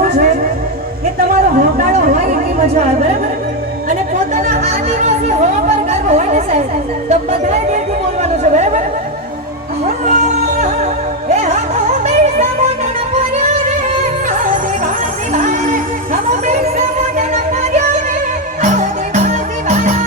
શું છે કે તમારો હોટાળો હોય એટલી મજા આવે બરાબર અને પોતાના આદિવાસી હોવા પર ગર્વ હોય ને સાહેબ તો બધાય દિલથી બોલવાનું છે બરાબર એ હમો બેસા મોટના પડ્યા રે આદિવાસી ભાઈ હમો બેસા મોટના પડ્યા રે આદિવાસી ભાઈ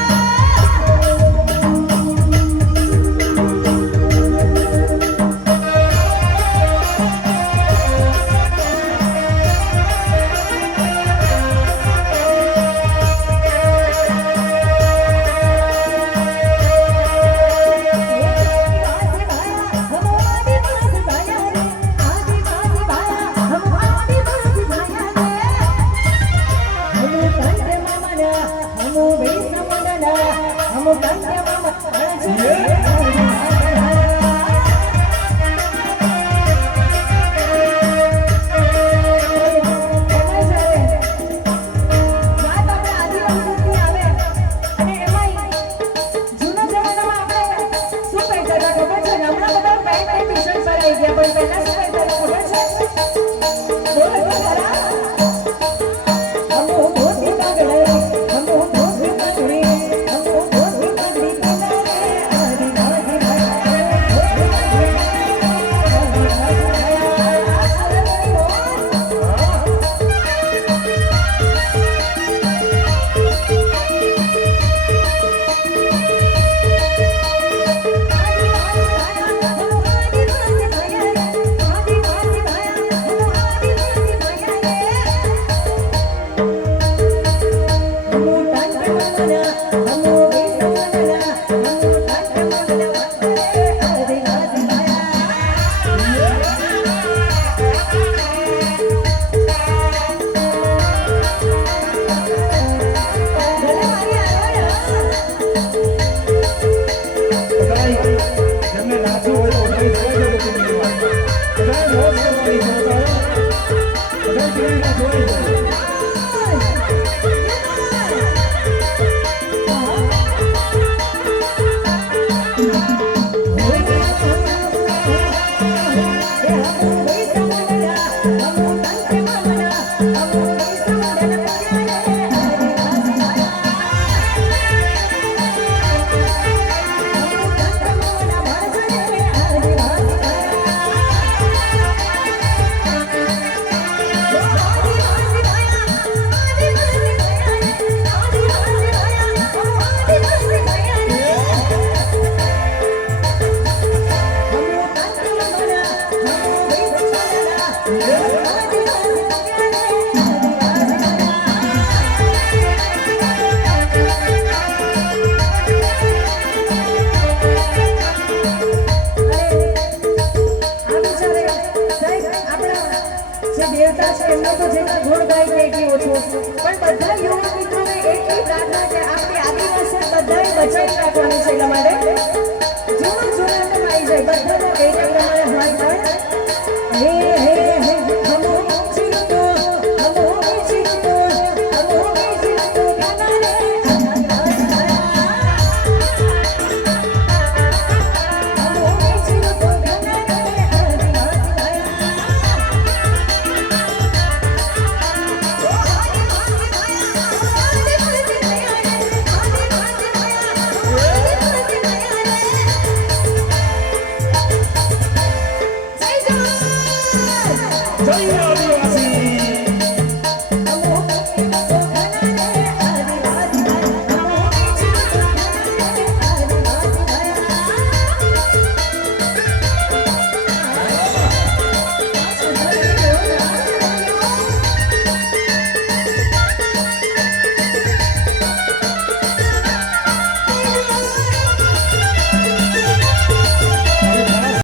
દેવતા છે એમનો તો જેટલા ગુણ ગાય છે એટલી ઓછું પણ બધા યુવા મિત્રોને એટલી પ્રાર્થના કે આપણી આદિવાસી બધાએ બચાવી રાખવાની છે એટલા માટે